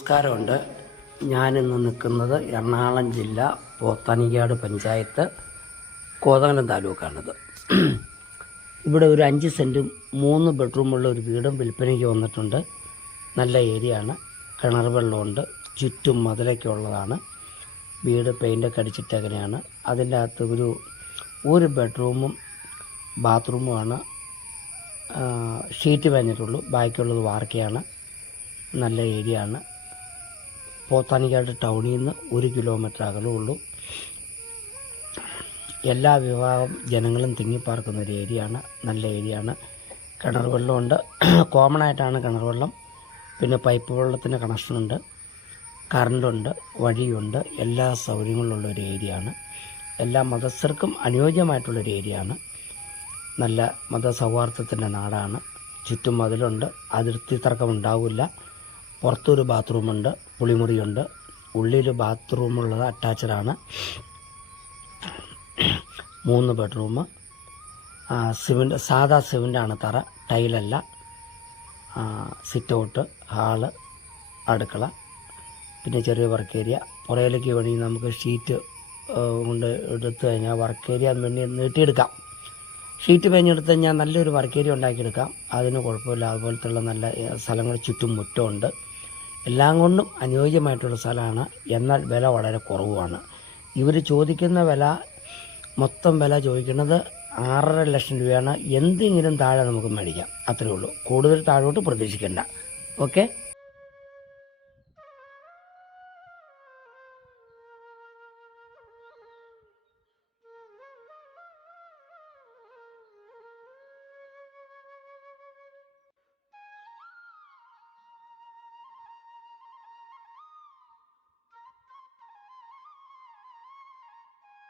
നമസ്കാരമുണ്ട് ഞാനിന്ന് നിൽക്കുന്നത് എറണാകുളം ജില്ല പോത്താനിക്കാട് പഞ്ചായത്ത് കോതമംഗലം താലൂക്കാണിത്. ഇവിടെ ഒരു അഞ്ച് സെന്റും മൂന്ന് ബെഡ്റൂമുള്ള ഒരു വീടും വിൽപ്പനയ്ക്ക് വന്നിട്ടുണ്ട്. നല്ല ഏരിയ ആണ് കിണർ വെള്ളമുണ്ട്. ചുറ്റും മതിലൊക്കെ ഉള്ളതാണ് വീട് പെയിന്റൊക്കെ അടിച്ചിട്ടങ്ങനെയാണ് അതിന്റെ അകത്ത് ഒരു ഒരു ബെഡ്റൂമും ബാത്റൂമുമാണ്. ഷീറ്റ് വാങ്ങിയിട്ടുള്ളൂ ബാക്കിയുള്ളത് വാർക്കയാണ്. നല്ല ഏരിയ ആണ് പോത്താനിക്കാട് ടൗണിൽ നിന്ന് ഒരു കിലോമീറ്റർ അകലമുള്ളൂ എല്ലാ വിഭാഗം ജനങ്ങളും തിങ്ങിപ്പാർക്കുന്ന ഒരു ഏരിയയാണ് നല്ല ഏരിയയാണ് കിണർ വെള്ളമുണ്ട്. കോമൺ ആയിട്ടാണ് കിണർ വെള്ളം. പിന്നെ പൈപ്പ് വെള്ളത്തിന് കണക്ഷനുണ്ട് കറണ്ടുണ്ട് വഴിയുണ്ട്. എല്ലാ സൗകര്യങ്ങളുള്ള ഒരു ഏരിയയാണ് എല്ലാ മതസ്ഥർക്കും അനുയോജ്യമായിട്ടുള്ളൊരു ഏരിയയാണ് നല്ല മതസൗഹാർദ്ദത്തിന്റെ നാടാണ്. ചുറ്റും മതിലുണ്ട്. അതിർത്തി തർക്കം ഉണ്ടാവില്ല. പുറത്തൊരു ബാത്റൂമുണ്ട് കുളിമുറിയുണ്ട് ഉള്ളിൽ ബാത്റൂമുള്ളത് അറ്റാച്ചഡാണ്. മൂന്ന് ബെഡ്റൂം. സിമെന്റ് സാധാ സിമെന്റാണ് തറ. ടൈലല്ല. സിറ്റൗട്ട് ഹാൾ അടുക്കള പിന്നെ ചെറിയ വർക്ക് ഏരിയ. പുറയിലേക്ക് വേണമെങ്കിൽ നമുക്ക് ഷീറ്റ് കൊണ്ട് എടുത്തു കഴിഞ്ഞാൽ വർക്ക് ഏരിയ വേണ്ടി നീട്ടിയെടുക്കാം. ഷീറ്റ് പെഞ്ഞെടുത്ത് കഴിഞ്ഞാൽ നല്ലൊരു വർക്ക് ഏരിയ ഉണ്ടാക്കിയെടുക്കാം. അതിന് കുഴപ്പമില്ല. അതുപോലത്തുള്ള നല്ല ഏഹ്, സ്ഥലങ്ങൾ ചുറ്റും മുറ്റമുണ്ട്. എല്ലാം കൊണ്ടും അനുയോജ്യമായിട്ടുള്ള സ്ഥലമാണ്. എന്നാൽ വില വളരെ കുറവുമാണ്. ഇവർ ചോദിക്കുന്ന വില മൊത്തം വില ചോദിക്കുന്നത് ആറര ലക്ഷം രൂപയാണ്. എന്തെങ്കിലും താഴെ നമുക്ക് മേടിക്കാം. അത്രയേ ഉള്ളൂ. കൂടുതൽ താഴോട്ട് പ്രതീക്ഷിക്കേണ്ട. ഓക്കെ?